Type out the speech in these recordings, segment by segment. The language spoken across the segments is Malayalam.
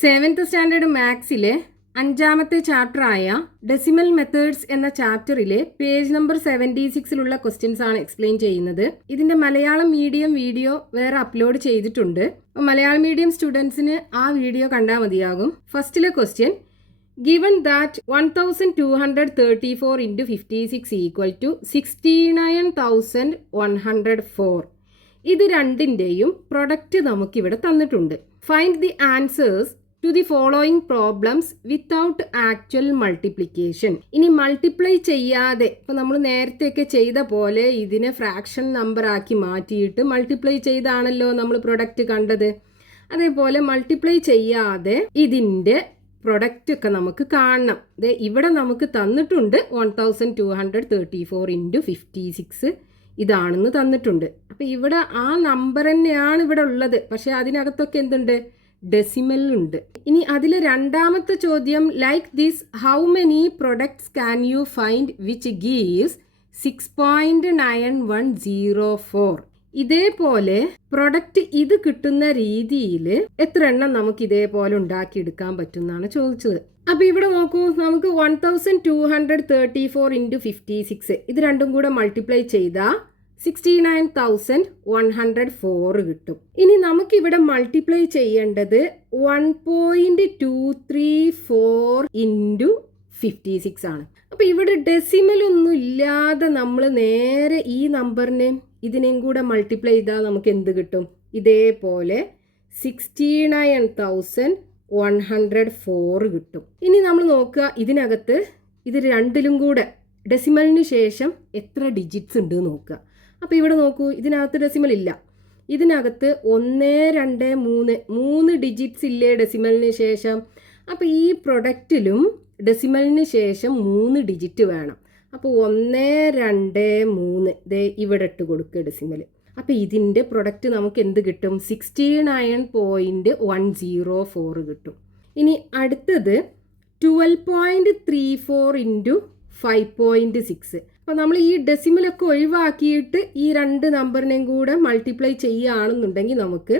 സെവൻത്ത് സ്റ്റാൻഡേർഡ് മാത്സിലെ 5ാമത്തെ ചാപ്റ്ററായ ഡെസിമൽ മെത്തേഡ്സ് എന്ന ചാപ്റ്ററിലെ പേജ് നമ്പർ 76 ക്വസ്റ്റ്യൻസ് ആണ് എക്സ്പ്ലെയിൻ ചെയ്യുന്നത്. ഇതിന്റെ മലയാളം മീഡിയം വീഡിയോ വേറെ അപ്ലോഡ് ചെയ്തിട്ടുണ്ട്. മലയാളം മീഡിയം സ്റ്റുഡൻസിന് ആ വീഡിയോ കണ്ടാൽ മതിയാകും. ഫസ്റ്റിലെ question, given that 1234 into 56 equal to 69,104. ഇത് രണ്ടിൻ്റെയും പ്രൊഡക്റ്റ് നമുക്കിവിടെ തന്നിട്ടുണ്ട്. Find the answers to the following problems without actual multiplication. ഇനി മൾട്ടിപ്ലൈ ചെയ്യാതെ, ഇപ്പം നമ്മൾ നേരത്തെയൊക്കെ ചെയ്ത പോലെ ഇതിനെ ഫ്രാക്ഷൻ നമ്പർ ആക്കി മാറ്റിയിട്ട് മൾട്ടിപ്ലൈ ചെയ്താണല്ലോ നമ്മൾ പ്രൊഡക്റ്റ് കണ്ടത്. അതേപോലെ മൾട്ടിപ്ലൈ ചെയ്യാതെ ഇതിൻ്റെ പ്രൊഡക്റ്റ് ഒക്കെ നമുക്ക് കാണണം. ഇവിടെ നമുക്ക് തന്നിട്ടുണ്ട് 1234 into 56 ഇതാണെന്ന് തന്നിട്ടുണ്ട്. അപ്പം ഇവിടെ ആ നമ്പർ തന്നെയാണ് ഇവിടെ ഉള്ളത്. പക്ഷെ അതിനകത്തൊക്കെ എന്തുണ്ട്? ഡെസിമൽ ഉണ്ട്. ഇനി അതിലെ രണ്ടാമത്തെ ചോദ്യം, like this how many products can you find which gives 6.9104. ഇതേപോലെ പ്രൊഡക്റ്റ് ഇത് കിട്ടുന്ന രീതിയിൽ എത്ര എണ്ണം നമുക്ക് ഇതേപോലെ ഉണ്ടാക്കിയെടുക്കാൻ പറ്റും എന്നാണ് ചോദിച്ചത്. അപ്പൊ ഇവിടെ നോക്കൂ, നമുക്ക് 1234 into 56 ഇത് രണ്ടും കൂടെ മൾട്ടിപ്ലൈ ചെയ്താൽ 69,104 കിട്ടും. ഇനി നമുക്കിവിടെ മൾട്ടിപ്ലൈ ചെയ്യേണ്ടത് 1.234 into 56 ആണ്. അപ്പൊ ഇവിടെ ഡെസിമൽ ഒന്നും ഇല്ലാതെ നമ്മൾ നേരെ ഈ നമ്പറിനെ ഇതിനെയും കൂടെ മൾട്ടിപ്ലൈ ചെയ്താൽ നമുക്ക് എന്ത് കിട്ടും? ഇതേപോലെ 69,104 കിട്ടും. ഇനി നമ്മൾ നോക്കുക, ഇതിനകത്ത് ഇത് രണ്ടിലും കൂടെ ഡെസിമലിന് ശേഷം എത്ര ഡിജിറ്റ്സ് ഉണ്ട് നോക്കുക. അപ്പോൾ ഇവിടെ നോക്കൂ, ഇതിനകത്ത് ഡെസിമൽ ഇല്ല. ഇതിനകത്ത് 1, 2, 3 ഡിജിറ്റ്സ് ഇല്ലേ ഡെസിമലിന് ശേഷം? അപ്പോൾ ഈ പ്രൊഡക്റ്റിലും ഡെസിമലിന് ശേഷം 3 ഡിജിറ്റ് വേണം. അപ്പോൾ 1, 2, 3 ദേ ഇവിടെ ഇട്ട് കൊടുക്കുക ഡെസിമൽ. അപ്പോൾ ഇതിൻ്റെ പ്രൊഡക്റ്റ് നമുക്ക് എന്ത് കിട്ടും? 69.104 കിട്ടും. ഇനി അടുത്തത് 12.34 into 5.6. അപ്പോൾ നമ്മൾ ഈ ഡെസിമലൊക്കെ ഒഴിവാക്കിയിട്ട് ഈ രണ്ട് നമ്പറിനെയും കൂടെ മൾട്ടിപ്ലൈ ചെയ്യുകയാണെന്നുണ്ടെങ്കിൽ നമുക്ക്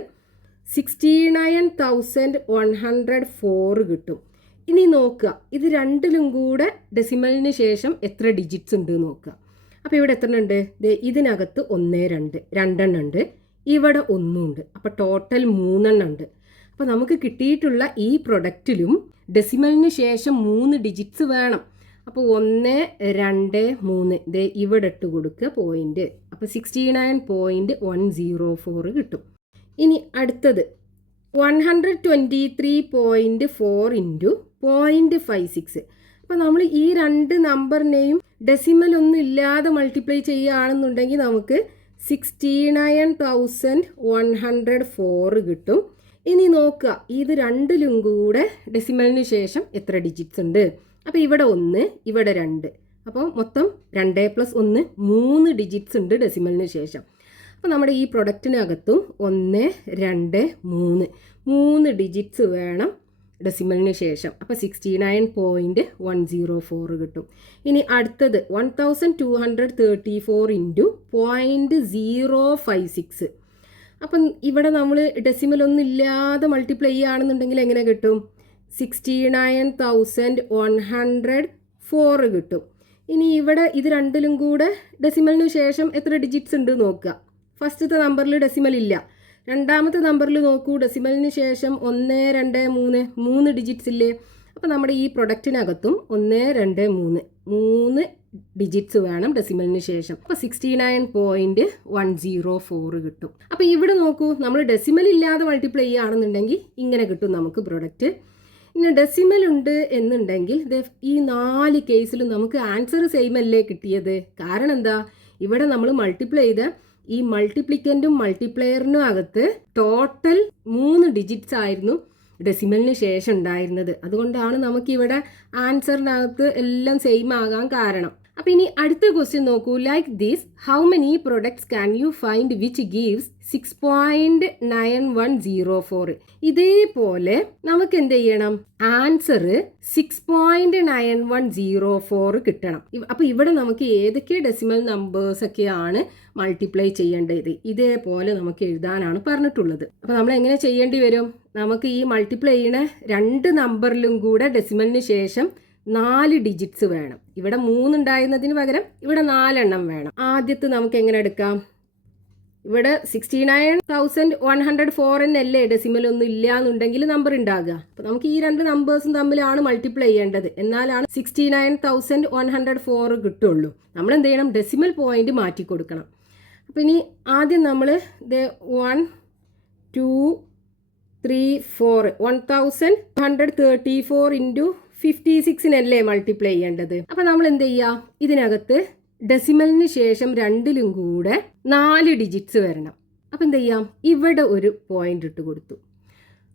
69,104 കിട്ടും. ഇനി നോക്കുക, ഇത് രണ്ടിലും കൂടെ ഡെസിമലിന് ശേഷം എത്ര ഡിജിറ്റ്സ് ഉണ്ട് നോക്കുക. അപ്പോൾ ഇവിടെ എത്ര ഉണ്ട്? ഇതിനകത്ത് 1, 2 രണ്ടെണ്ണം ഉണ്ട്, ഇവിടെ 1 ഉണ്ട്. അപ്പോൾ ടോട്ടൽ 3 എണ്ണം ഉണ്ട്. അപ്പോൾ നമുക്ക് കിട്ടിയിട്ടുള്ള ഈ പ്രൊഡക്റ്റിലും ഡെസിമലിന് ശേഷം 3 ഡിജിറ്റ്സ് വേണം. അപ്പോൾ 1, 2, 3 ഇവിടെ ഇട്ട് കൊടുക്കുക പോയിന്റ്. അപ്പോൾ 69.104 കിട്ടും. ഇനി അടുത്തത് 123.4 into 0.56. അപ്പോൾ നമ്മൾ ഈ രണ്ട് നമ്പറിനെയും ഡെസിമൽ ഒന്നും ഇല്ലാതെ മൾട്ടിപ്ലൈ ചെയ്യുകയാണെന്നുണ്ടെങ്കിൽ നമുക്ക് 69,104 കിട്ടും. ഇനി നോക്കുക, ഇത് രണ്ടിലും കൂടെ ഡെസിമലിന് ശേഷം എത്ര ഡിജിറ്റ്സ് ഉണ്ട്? അപ്പോൾ ഇവിടെ 1, ഇവിടെ 2. അപ്പോൾ മൊത്തം 2 + 1 3 ഡിജിറ്റ്സ് ഉണ്ട് ഡെസിമലിന് ശേഷം. അപ്പോൾ നമ്മുടെ ഈ പ്രൊഡക്റ്റിനകത്തും 1, 2, 3 ഡിജിറ്റ്സ് വേണം ഡെസിമലിന് ശേഷം. അപ്പോൾ 69.104 കിട്ടും. ഇനി അടുത്തത് 1234 into 0.056. അപ്പം ഇവിടെ നമ്മൾ ഡെസിമൽ ഒന്നും ഇല്ലാതെ മൾട്ടിപ്ലൈ ചെയ്യുകയാണെന്നുണ്ടെങ്കിൽ എങ്ങനെ കിട്ടും? 69,104 കിട്ടും. ഇനി ഇവിടെ ഇത് രണ്ടിലും കൂടെ ഡെസിമലിന് ശേഷം എത്ര ഡിജിറ്റ്സ് ഉണ്ട് നോക്കുക. ഫസ്റ്റത്തെ നമ്പറിൽ ഡെസിമൽ ഇല്ല. രണ്ടാമത്തെ നമ്പറിൽ നോക്കൂ, ഡെസിമലിന് ശേഷം 1, 2, 3 ഡിജിറ്റ്സ് ഇല്ലേ? അപ്പോൾ നമ്മുടെ ഈ പ്രൊഡക്റ്റിനകത്തും 1, 2, 3 ഡിജിറ്റ്സ് വേണം ഡെസിമലിന് ശേഷം. അപ്പോൾ 69.104 കിട്ടും. അപ്പോൾ ഇവിടെ നോക്കൂ, നമ്മൾ ഡെസിമൽ ഇല്ലാതെ മൾട്ടിപ്ലൈ ചെയ്യുകയാണെന്നുണ്ടെങ്കിൽ ഇങ്ങനെ കിട്ടും നമുക്ക് പ്രൊഡക്റ്റ്. ഇനി ഡെസിമൽ ഉണ്ട് എന്നുണ്ടെങ്കിൽ ഈ 4 കേസിലും നമുക്ക് ആൻസർ സെയിം അല്ലേ കിട്ടിയത്? കാരണം എന്താ? ഇവിടെ നമ്മൾ മൾട്ടിപ്ലൈ ചെയ്ത ഈ മൾട്ടിപ്ലിക്കൻറ്റും മൾട്ടിപ്ലയറിനും അകത്ത് ടോട്ടൽ 3 ഡിജിറ്റ്സ് ആയിരുന്നു ഡെസിമലിന് ശേഷം ഉണ്ടായിരുന്നത്. അതുകൊണ്ടാണ് നമുക്കിവിടെ ആൻസറിനകത്ത് എല്ലാം സെയിം ആകാൻ കാരണം. അപ്പോൾ ഇനി അടുത്ത ക്വസ്റ്റ്യൻ നോക്കൂ. Like this, how many products can you find which gives 6.9104? ഇതേപോലെ നമുക്ക് എന്ത് ചെയ്യണം? ആൻസർ 6.9104 കിട്ടണം. അപ്പോൾ ഇവിടെ നമുക്ക് ഏതൊക്കെ ഡെസിമൽ നമ്പേഴ്സ് ഒക്കെയാണ് മൾട്ടിപ്ലൈ ചെയ്യേണ്ടത് ഇതേപോലെ നമുക്ക് എഴുതാനാണ് പറഞ്ഞിട്ടുള്ളത്. അപ്പോൾ നമ്മൾ എങ്ങനെ ചെയ്യേണ്ടി വരും? നമുക്ക് ഈ മൾട്ടിപ്ലൈ ചെയ്യണ രണ്ട് നമ്പറിലും കൂടെ ഡെസിമലിന് ശേഷം 4 ഡിജിറ്റ്സ് വേണം. ഇവിടെ 3 ഉണ്ടായിരുന്നതിന് പകരം ഇവിടെ 4 എണ്ണം വേണം. ആദ്യത്തെ നമുക്ക് എങ്ങനെ എടുക്കാം? ഇവിടെ 69,104 എന്നല്ലേ ഡെസിമൽ ഒന്നും ഇല്ല എന്നുണ്ടെങ്കിൽ നമ്പർ ഉണ്ടാകുക. അപ്പോൾ നമുക്ക് ഈ രണ്ട് നമ്പേഴ്സും തമ്മിലാണ് മൾട്ടിപ്ലൈ ചെയ്യേണ്ടത്. എന്നാലാണ് 69,104 കിട്ടുള്ളൂ. നമ്മൾ എന്ത് ചെയ്യണം? ഡെസിമൽ പോയിന്റ് മാറ്റി കൊടുക്കണം. അപ്പോൾ ഇനി ആദ്യം നമ്മൾ 1 2 3 4 1134 ഇൻറ്റു 56 മൾട്ടിപ്ലൈ ചെയ്യേണ്ടത്. അപ്പോൾ നമ്മൾ എന്ത് ചെയ്യുക? ഇതിനകത്ത് ഡെസിമലിന് ശേഷം രണ്ടിലും കൂടെ 4 ഡിജിറ്റ്സ് വരണം. അപ്പോൾ എന്ത് ചെയ്യാം? ഇവിടെ ഒരു പോയിന്റ് ഇട്ട് കൊടുത്തു.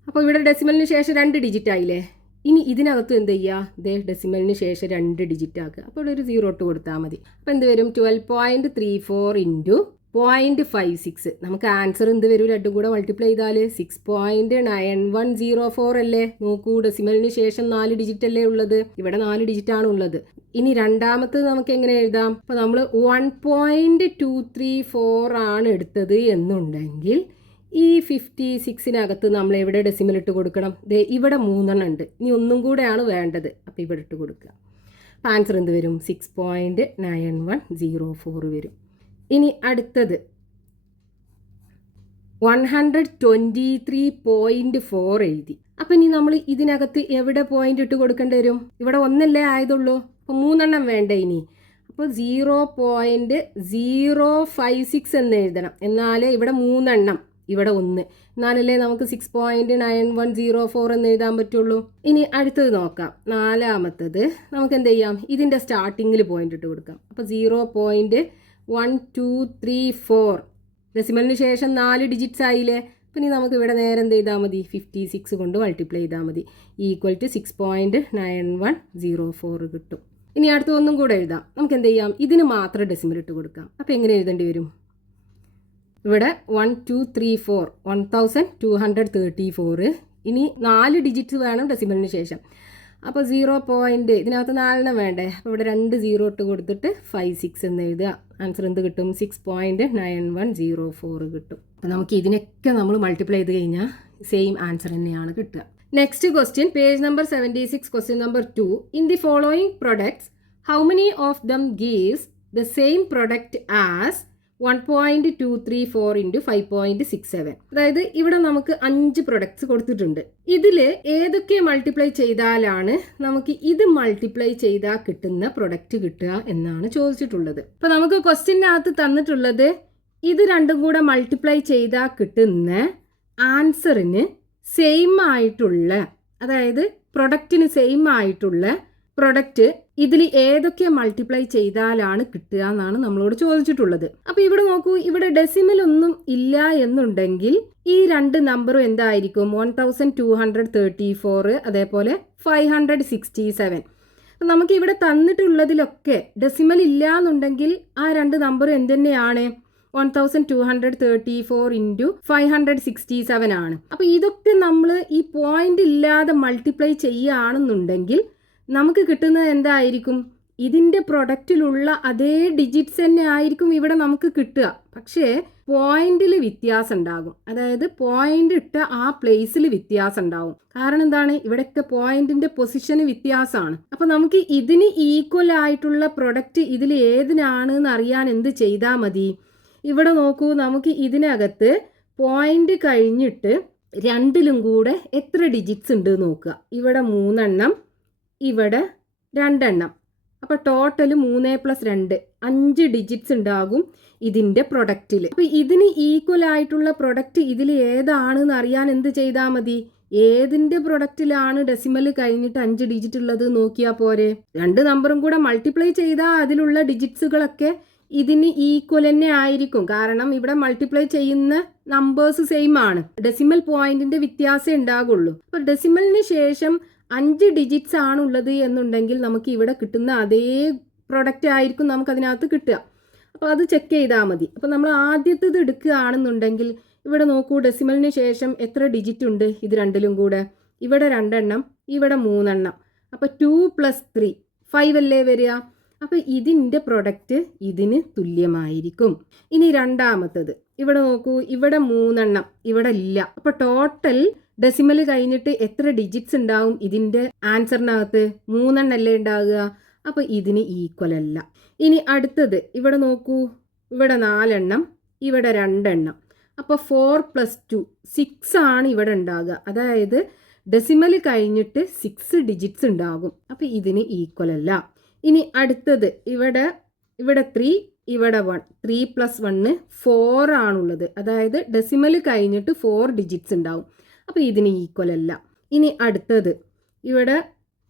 അപ്പോൾ ഇവിടെ ഡെസിമലിന് ശേഷം 2 ഡിജിറ്റ് ആയില്ലേ? ഇനി ഇതിനകത്ത് എന്ത് ചെയ്യുക? ഡെസിമലിന് ശേഷം 2 ഡിജിറ്റ് ആക്കുക. അപ്പോൾ ഒരു 0 ഇട്ട് കൊടുത്താൽ മതി. അപ്പോൾ എന്ത് വരും? 12.34 ഇൻറ്റു 0.56. നമുക്ക് ആൻസർ എന്ത് വരും? രണ്ടും കൂടെ മൾട്ടിപ്ലൈ ചെയ്താൽ 6.9104 അല്ലേ? നോക്കൂ, ഡെസിമലിന് ശേഷം 4 ഡിജിറ്റ് അല്ലേ ഉള്ളത്? ഇവിടെ 4 ഡിജിറ്റ് ആണ് ഉള്ളത്. ഇനി രണ്ടാമത്തത് നമുക്ക് എങ്ങനെ എഴുതാം? അപ്പോൾ നമ്മൾ 1.234 ആണ് എടുത്തത് എന്നുണ്ടെങ്കിൽ ഈ 56നകത്ത് നമ്മൾ എവിടെ ഡെസിമൽ ഇട്ട് കൊടുക്കണം? ഇവിടെ 3 എണ്ണം ഉണ്ട്. ഇനി ഒന്നും കൂടെയാണ് വേണ്ടത്. അപ്പോൾ ഇവിടെ ഇട്ട് കൊടുക്കുക. അപ്പോൾ ആൻസർ എന്ത് വരും? 6.9104 വരും. ഇനി അടുത്തത് 123.4 എഴുതി. അപ്പം ഇനി നമ്മൾ ഇതിനകത്ത് എവിടെ പോയിന്റ് ഇട്ട് കൊടുക്കേണ്ടി വരും? ഇവിടെ 1 ആയതുള്ളൂ. അപ്പോൾ 3 എണ്ണം വേണ്ടേ ഇനി? അപ്പോൾ 0.056 എന്ന് എഴുതണം. എന്നാലേ ഇവിടെ 3 എണ്ണം, ഇവിടെ 1, എന്നാലല്ലേ നമുക്ക് 6.9104 എന്ന് എഴുതാൻ പറ്റുള്ളൂ. ഇനി അടുത്തത് നോക്കാം. നാലാമത്തത് നമുക്ക് എന്ത് ചെയ്യാം? ഇതിൻ്റെ സ്റ്റാർട്ടിങ്ങിൽ പോയിന്റ് ഇട്ട് കൊടുക്കാം. അപ്പോൾ 0.1234 ഡെസിമലിന് ശേഷം 4 ഡിജിറ്റ്സ് ആയില്ലേ? പിന്നെ നമുക്ക് ഇവിടെ നേരെ എന്ത് ചെയ്താൽ മതി? 56 കൊണ്ട് മൾട്ടിപ്ലൈ ചെയ്താൽ മതി. ഈക്വൽ ടു 6.9104 കിട്ടും. ഇനി അടുത്ത ഒന്നും കൂടെ എഴുതാം. നമുക്ക് എന്ത് ചെയ്യാം? ഇതിന് മാത്രം ഡെസിമൽ ഇട്ട് കൊടുക്കാം. അപ്പോൾ എങ്ങനെ എഴുതേണ്ടി വരും? ഇവിടെ 1234 1234. ഇനി 4 ഡിജിറ്റ്സ് വേണം ഡെസിമലിന് ശേഷം. അപ്പോൾ 0. ഇതിനകത്ത് 4 എണ്ണം വേണ്ടേ? അപ്പോൾ ഇവിടെ 2 0 ഇട്ട് കൊടുത്തിട്ട് 56 എന്ന് എഴുതുക. ആൻസർ എന്ത് കിട്ടും? 6.9104 കിട്ടും. അപ്പോൾ നമുക്ക് ഇതിനൊക്കെ നമ്മൾ മൾട്ടിപ്ലൈ ചെയ്ത് കഴിഞ്ഞാൽ സെയിം ആൻസർ തന്നെയാണ് കിട്ടുക. Next question, page number 76, question number 2. In the following products how many of them gives the same product as 1.234 into 5.67. അതായത് ഇവിടെ നമുക്ക് 5 പ്രൊഡക്ട്സ് കൊടുത്തിട്ടുണ്ട്. ഇതിൽ ഏതൊക്കെ മൾട്ടിപ്ലൈ ചെയ്താലാണ് നമുക്ക് ഇത് മൾട്ടിപ്ലൈ ചെയ്താൽ കിട്ടുന്ന പ്രൊഡക്റ്റ് കിട്ടുക എന്നാണ് ചോദിച്ചിട്ടുള്ളത്. അപ്പോൾ നമുക്ക് ക്വസ്റ്റ്യനകത്ത് തന്നിട്ടുള്ളത് ഇത് രണ്ടും കൂടെ മൾട്ടിപ്ലൈ ചെയ്താൽ കിട്ടുന്ന ആൻസറിന് സെയിം ആയിട്ടുള്ള, അതായത് പ്രൊഡക്റ്റിന് സെയിം ആയിട്ടുള്ള പ്രൊഡക്റ്റ് ഇതിൽ ഏതൊക്കെ മൾട്ടിപ്ലൈ ചെയ്താലാണ് കിട്ടുക എന്നാണ് നമ്മളോട് ചോദിച്ചിട്ടുള്ളത്. അപ്പോൾ ഇവിടെ നോക്കൂ, ഇവിടെ ഡെസിമൽ ഒന്നും ഇല്ല എന്നുണ്ടെങ്കിൽ ഈ രണ്ട് നമ്പറും എന്തായിരിക്കും? 1234 അതേപോലെ 567. അപ്പം നമുക്ക് ഇവിടെ തന്നിട്ടുള്ളതിലൊക്കെ ഡെസിമൽ ഇല്ല എന്നുണ്ടെങ്കിൽ ആ രണ്ട് നമ്പറും എന്തുതന്നെയാണ്? 1234 ഇൻറ്റു 567 ആണ്. അപ്പോൾ ഇതൊക്കെ നമ്മൾ ഈ പോയിന്റ് ഇല്ലാതെ മൾട്ടിപ്ലൈ ചെയ്യുകയാണെന്നുണ്ടെങ്കിൽ നമുക്ക് കിട്ടുന്നത് എന്തായിരിക്കും? ഇതിൻ്റെ പ്രൊഡക്റ്റിലുള്ള അതേ ഡിജിറ്റ്സ് തന്നെ ആയിരിക്കും ഇവിടെ നമുക്ക് കിട്ടുക. പക്ഷേ പോയിന്റിൽ വ്യത്യാസം ഉണ്ടാകും. അതായത് പോയിന്റ് ഇട്ട ആ പ്ലേസിൽ വ്യത്യാസം ഉണ്ടാവും. കാരണം എന്താണ്? ഇവിടെയൊക്കെ പോയിന്റിന്റെ പൊസിഷന് വ്യത്യാസമാണ്. അപ്പോൾ നമുക്ക് ഇതിന് ഈക്വൽ ആയിട്ടുള്ള പ്രൊഡക്റ്റ് ഇതിൽ ഏതിനാണെന്ന് അറിയാൻ എന്ത് ചെയ്താൽ മതി? ഇവിടെ നോക്കൂ, നമുക്ക് ഇതിനകത്ത് പോയിന്റ് കഴിഞ്ഞിട്ട് രണ്ടിലും കൂടെ എത്ര ഡിജിറ്റ്സ് ഉണ്ട് നോക്കുക. ഇവിടെ 3 എണ്ണം, ഇവിടെ 2 എണ്ണം. അപ്പോൾ ടോട്ടൽ 3 + 2 5 ഡിജിറ്റ്സ് ഉണ്ടാകും ഇതിൻ്റെ പ്രൊഡക്റ്റിൽ. അപ്പോൾ ഇതിന് ഈക്വൽ ആയിട്ടുള്ള പ്രൊഡക്റ്റ് ഇതിൽ ഏതാണെന്ന് അറിയാൻ എന്ത് ചെയ്താൽ മതി? ഏതിൻ്റെ പ്രൊഡക്റ്റിലാണ് ഡെസിമൽ കഴിഞ്ഞിട്ട് 5 ഡിജിറ്റ് ഉള്ളത് നോക്കിയാൽ പോരെ? രണ്ട് നമ്പറും കൂടെ മൾട്ടിപ്ലൈ ചെയ്താൽ അതിലുള്ള ഡിജിറ്റ്സുകളൊക്കെ ഇതിന് ഈക്വൽ തന്നെ ആയിരിക്കും. കാരണം ഇവിടെ മൾട്ടിപ്ലൈ ചെയ്യുന്ന നമ്പേഴ്സ് സെയിം ആണ്. ഡെസിമൽ പോയിന്റിന്റെ വ്യത്യാസം ഉണ്ടാകുള്ളൂ. അപ്പോൾ ഡെസിമലിന് ശേഷം 5 ഡിജിറ്റ്സ് ആണുള്ളത് എന്നുണ്ടെങ്കിൽ നമുക്ക് ഇവിടെ കിട്ടുന്ന അതേ പ്രൊഡക്റ്റ് ആയിരിക്കും നമുക്കതിനകത്ത് കിട്ടുക. അപ്പോൾ അത് ചെക്ക് ചെയ്താൽ മതി. അപ്പോൾ നമ്മൾ ആദ്യത്തേത് എടുക്കുകയാണെന്നുണ്ടെങ്കിൽ ഇവിടെ നോക്കൂ, ഡെസിമലിന് ശേഷം എത്ര ഡിജിറ്റ് ഉണ്ട് ഇത് രണ്ടിലും കൂടെ? ഇവിടെ 2 എണ്ണം, ഇവിടെ 3 എണ്ണം. അപ്പോൾ 2 + 3 5 അല്ലേ വരിക? അപ്പോൾ ഇതിൻ്റെ പ്രൊഡക്റ്റ് ഇതിന് തുല്യമായിരിക്കും. ഇനി രണ്ടാമത്തത് ഇവിടെ നോക്കൂ, ഇവിടെ 3 എണ്ണം, ഇവിടെ ഇല്ല. അപ്പോൾ ടോട്ടൽ ഡെസിമൽ കഴിഞ്ഞിട്ട് എത്ര ഡിജിറ്റ്സ് ഉണ്ടാവും ഇതിൻ്റെ ആൻസറിനകത്ത്? 3 എണ്ണം അല്ലേ ഉണ്ടാകുക? അപ്പോൾ ഇതിന് ഈക്വൽ അല്ല. ഇനി അടുത്തത് ഇവിടെ നോക്കൂ, ഇവിടെ 4 എണ്ണം, ഇവിടെ 2 എണ്ണം. അപ്പോൾ 4 + 2 6 ആണ് ഇവിടെ ഉണ്ടാകുക. അതായത് ഡെസിമൽ കഴിഞ്ഞിട്ട് 6 ഡിജിറ്റ്സ് ഉണ്ടാകും. അപ്പോൾ ഇതിന് ഈക്വൽ അല്ല. ഇനി അടുത്തത് ഇവിടെ 3, ഇവിടെ 1, 3 + 1 4 ആണുള്ളത്. അതായത് ഡെസിമൽ കഴിഞ്ഞിട്ട് 4 ഡിജിറ്റ്സ് ഉണ്ടാവും. അപ്പോൾ ഇതിന് ഈക്വൽ അല്ല. ഇനി അടുത്തത് ഇവിടെ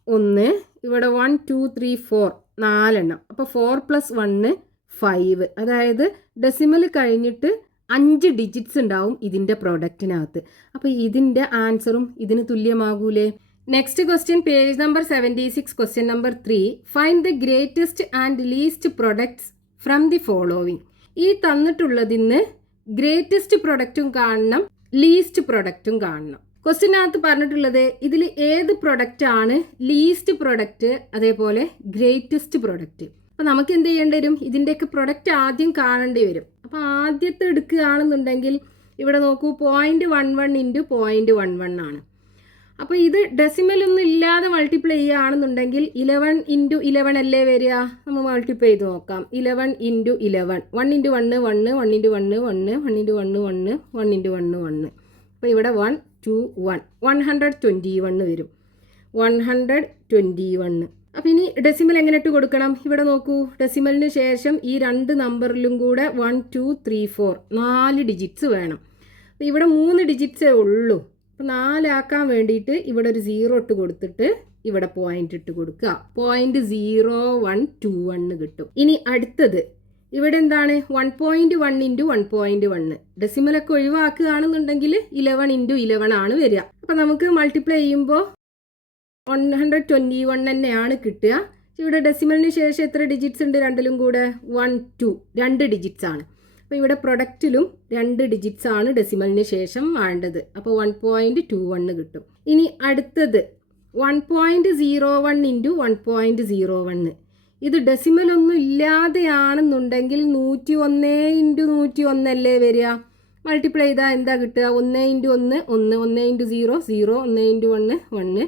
1, ഇവിടെ 1 2 3 4 4 എണ്ണം. അപ്പോൾ 4 + 1 5. അതായത് ഡെസിമൽ കഴിഞ്ഞിട്ട് 5 ഡിജിറ്റ്സ് ഉണ്ടാവും ഇതിൻ്റെ പ്രോഡക്റ്റിനകത്ത്. അപ്പോൾ ഇതിൻ്റെ ആൻസറും ഇതിന് തുല്യമാകൂലേ? Next question, page number 76, question number 3. Find the greatest and least products from the following. ഈ തന്നിട്ടുള്ളതിന് ഗ്രേറ്റസ്റ്റ് പ്രൊഡക്റ്റും കാണണം, ലീസ്റ്റ് പ്രൊഡക്റ്റും കാണണം. ക്വസ്റ്റ്യനകത്ത് പറഞ്ഞിട്ടുള്ളത് ഇതിൽ ഏത് പ്രൊഡക്റ്റ് ആണ് ലീസ്റ്റ് പ്രൊഡക്റ്റ്, അതേപോലെ ഗ്രേറ്റസ്റ്റ് പ്രൊഡക്റ്റ്. അപ്പോൾ നമുക്ക് എന്ത് ചെയ്യേണ്ടി വരും? ഇതിൻ്റെയൊക്കെ പ്രൊഡക്റ്റ് ആദ്യം കാണേണ്ടി വരും. അപ്പോൾ ആദ്യത്തെ എടുക്കുകയാണെന്നുണ്ടെങ്കിൽ ഇവിടെ നോക്കൂ, 0.11 × 0.11 ആണ്. അപ്പോൾ ഇത് ഡെസിമലൊന്നും ഇല്ലാതെ മൾട്ടിപ്ലൈ ചെയ്യുകയാണെന്നുണ്ടെങ്കിൽ 11 × 11 അല്ലേ വരിക? നമ്മൾ മൾട്ടിപ്ലൈ ചെയ്ത് നോക്കാം. 11 × 11, 1 × 1 1, 1 × 1 1, 1 × 1 1, 1 × 1 1. അപ്പോൾ ഇവിടെ 1 2 1, 121 വരും. 121. അപ്പോൾ ഇനി ഡെസിമൽ എങ്ങനെ ഇട്ട് കൊടുക്കണം? ഇവിടെ നോക്കൂ, ഡെസിമലിന് ശേഷം ഈ 2 നമ്പറിലും കൂടെ 1 2 3 4 4 ഡിജിറ്റ്സ് വേണം. അപ്പോൾ ഇവിടെ 3 ഡിജിറ്റ്സേ ഉള്ളൂ. അപ്പോൾ 4 ആക്കാൻ വേണ്ടിയിട്ട് ഇവിടെ ഒരു 0 ഇട്ട് കൊടുത്തിട്ട് ഇവിടെ പോയിന്റ് ഇട്ട് കൊടുക്കുക. 0.0121 കിട്ടും. ഇനി അടുത്തത് ഇവിടെ എന്താണ്? 1.1 × 1.1. ഡെസിമലൊക്കെ ഒഴിവാക്കുകയാണെന്നുണ്ടെങ്കിൽ 11 × 11 ആണ് വരിക. അപ്പോൾ നമുക്ക് മൾട്ടിപ്ലൈ ചെയ്യുമ്പോൾ 121 തന്നെയാണ് കിട്ടുക. ഇവിടെ ഡെസിമലിന് ശേഷം എത്ര ഡിജിറ്റ്സ് ഉണ്ട് രണ്ടിലും കൂടെ? 1 2 2 ഡിജിറ്റ്സ് ആണ്. അപ്പോൾ ഇവിടെ പ്രൊഡക്റ്റിലും 2 ഡിജിറ്റ്സ് ആണ് ഡെസിമലിന് ശേഷം വേണ്ടത്. അപ്പോൾ 1.21 കിട്ടും. ഇനി അടുത്തത് 1.01 × 1.01. ഇത് ഡെസിമലൊന്നും ഇല്ലാതെയാണെന്നുണ്ടെങ്കിൽ 101 × 101 അല്ലേ വരിക? മൾട്ടിപ്ലൈ ചെയ്താൽ എന്താ കിട്ടുക? 1 × 1 1, 1 × 0 0, 1 × 1 1.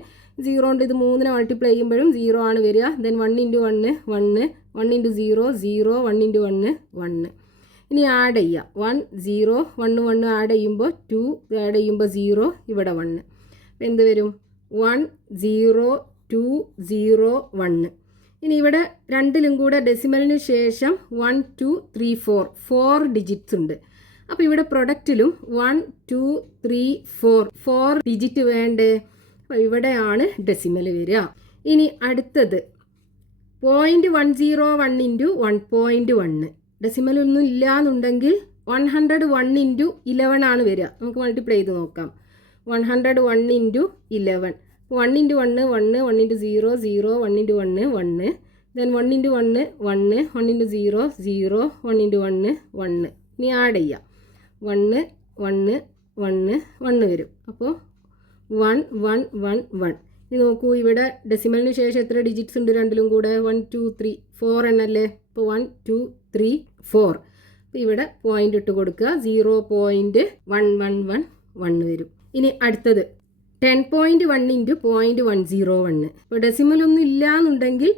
0 കൊണ്ട് ഇത് 3 മൾട്ടിപ്ലൈ ചെയ്യുമ്പോഴും 0 ആണ് വരിക. ദെൻ 1 × 1 1, 1 × 0 0, 1 × 1 1. ഇനി ആഡ് ചെയ്യുക. 1 0 1 1 ആഡ് ചെയ്യുമ്പോൾ 2, ആഡ് ചെയ്യുമ്പോൾ 0, ഇവിടെ 1. അപ്പോൾ എന്ത് വരും? 1 0 2 0 1. ഇനി ഇവിടെ രണ്ടിലും കൂടെ ഡെസിമലിന് ശേഷം 1 2 3 4 4 ഡിജിറ്റ്സ് ഉണ്ട്. അപ്പോൾ ഇവിടെ പ്രൊഡക്റ്റിലും 1 2 3 4 ഡിജിറ്റ് വേണ്ടേ? അപ്പോൾ ഇവിടെയാണ് ഡെസിമൽ വരിക. ഇനി അടുത്തത് 0.101 × 1.1. ഡെസിമലൊന്നും ഇല്ല എന്നുണ്ടെങ്കിൽ 101 × 11 ആണ് വരിക. നമുക്ക് മൾട്ടിപ്ലൈ ചെയ്ത് നോക്കാം. 101 × 11. 1 × 1 1, 1 × 0 0, 1 × 1 1. ദെൻ 1 × 1 1, 1 × 0 0, 1 × 1 1. ഇനി ആഡ് ചെയ്യാം. 1 1 1 1 വരും. അപ്പോൾ 1 1 1 1. ഇനി നോക്കൂ, ഇവിടെ ഡെസിമലിന് ശേഷം എത്ര ഡിജിറ്റ്സ് ഉണ്ട് രണ്ടിലും കൂടെ? 1 2 3 4 എണ്ണല്ലേ? അപ്പോൾ 1 2 3 4. അപ്പോൾ ഇവിടെ പോയിന്റ് ഇട്ട് കൊടുക്കുക. 0.111 വരും. ഇനി അടുത്തത് 10.1 × 0.101. ഇപ്പോൾ ഡെസിമലൊന്നും ഇല്ല എന്നുണ്ടെങ്കിൽ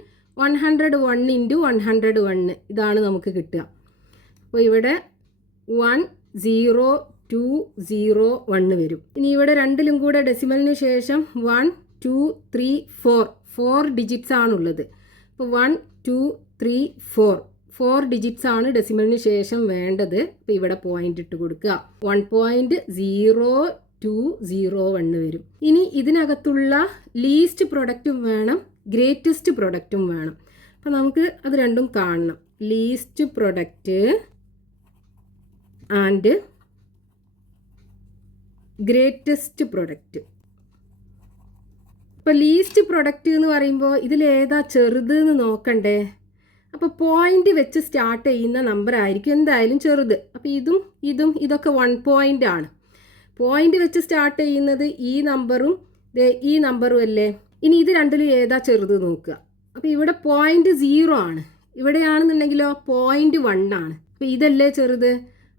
101 × 101 ഇതാണ് നമുക്ക് കിട്ടുക. അപ്പോൾ ഇവിടെ 1 0 2 0 1 വരും. ഇനി ഇവിടെ രണ്ടിലും കൂടെ ഡെസിമലിന് ശേഷം 1 2 3 4 ഡിജിറ്റ്സ് ആണുള്ളത്. അപ്പോൾ 1 2 3 4 ഡിജിറ്റ്സ് ആണ് ഡെസിമലിന് ശേഷം വേണ്ടത്. അപ്പോൾ ഇവിടെ പോയിന്റ് ഇട്ട് കൊടുക്കുക. 1.0201 വരും. ഇനി ഇതിനകത്തുള്ള ലീസ്റ്റ് പ്രൊഡക്റ്റും വേണം, ഗ്രേറ്റസ്റ്റ് പ്രൊഡക്റ്റും വേണം. അപ്പോൾ നമുക്ക് അത് രണ്ടും കാണണം. Least product and greatest product. ഇപ്പോൾ ലീസ്റ്റ് പ്രൊഡക്റ്റ് എന്ന് പറയുമ്പോൾ ഇതിലേതാ ചെറുത് എന്ന് നോക്കണ്ടേ? അപ്പോൾ പോയിന്റ് വെച്ച് സ്റ്റാർട്ട് ചെയ്യുന്ന നമ്പർ ആയിരിക്കും എന്തായാലും ചെറുത്. അപ്പോൾ ഇതൊക്കെ 1 പോയിന്റ് ആണ്. പോയിന്റ് വെച്ച് സ്റ്റാർട്ട് ചെയ്യുന്നത് ഈ നമ്പറും ഈ നമ്പറും അല്ലേ. ഇനി ഇത് രണ്ടിലും ഏതാ ചെറുത് നോക്കുക. അപ്പോൾ ഇവിടെ പോയിന്റ് 0 ആണ്, ഇവിടെയാണെന്നുണ്ടെങ്കിലോ പോയിന്റ് 1 ആണ്. അപ്പോൾ ഇതല്ലേ ചെറുത്.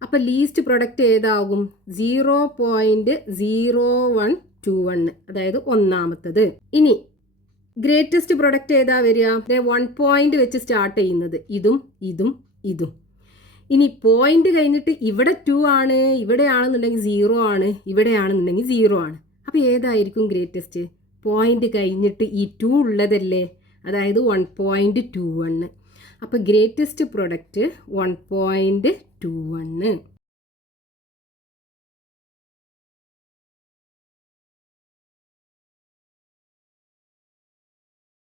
അപ്പോൾ ലീസ്റ്റ് പ്രൊഡക്റ്റ് ഏതാകും? 0.0121, അതായത് ഒന്നാമത്തത്. ഇനി ഗ്രേറ്റസ്റ്റ് പ്രൊഡക്റ്റ് ഏതാ വരിക? 1 പോയിന്റ് വെച്ച് സ്റ്റാർട്ട് ചെയ്യുന്നത് ഇതും. ഇനി പോയിന്റ് കഴിഞ്ഞിട്ട് ഇവിടെ 2 ആണ്, ഇവിടെയാണെന്നുണ്ടെങ്കിൽ 0 ആണ്, ഇവിടെയാണെന്നുണ്ടെങ്കിൽ 0 ആണ്. അപ്പോൾ ഏതായിരിക്കും ഗ്രേറ്റസ്റ്റ്? പോയിന്റ് കഴിഞ്ഞിട്ട് ഈ 2 ഉള്ളതല്ലേ, അതായത് 1.21. അപ്പോൾ ഗ്രേറ്റസ്റ്റ് പ്രൊഡക്റ്റ് 1.21.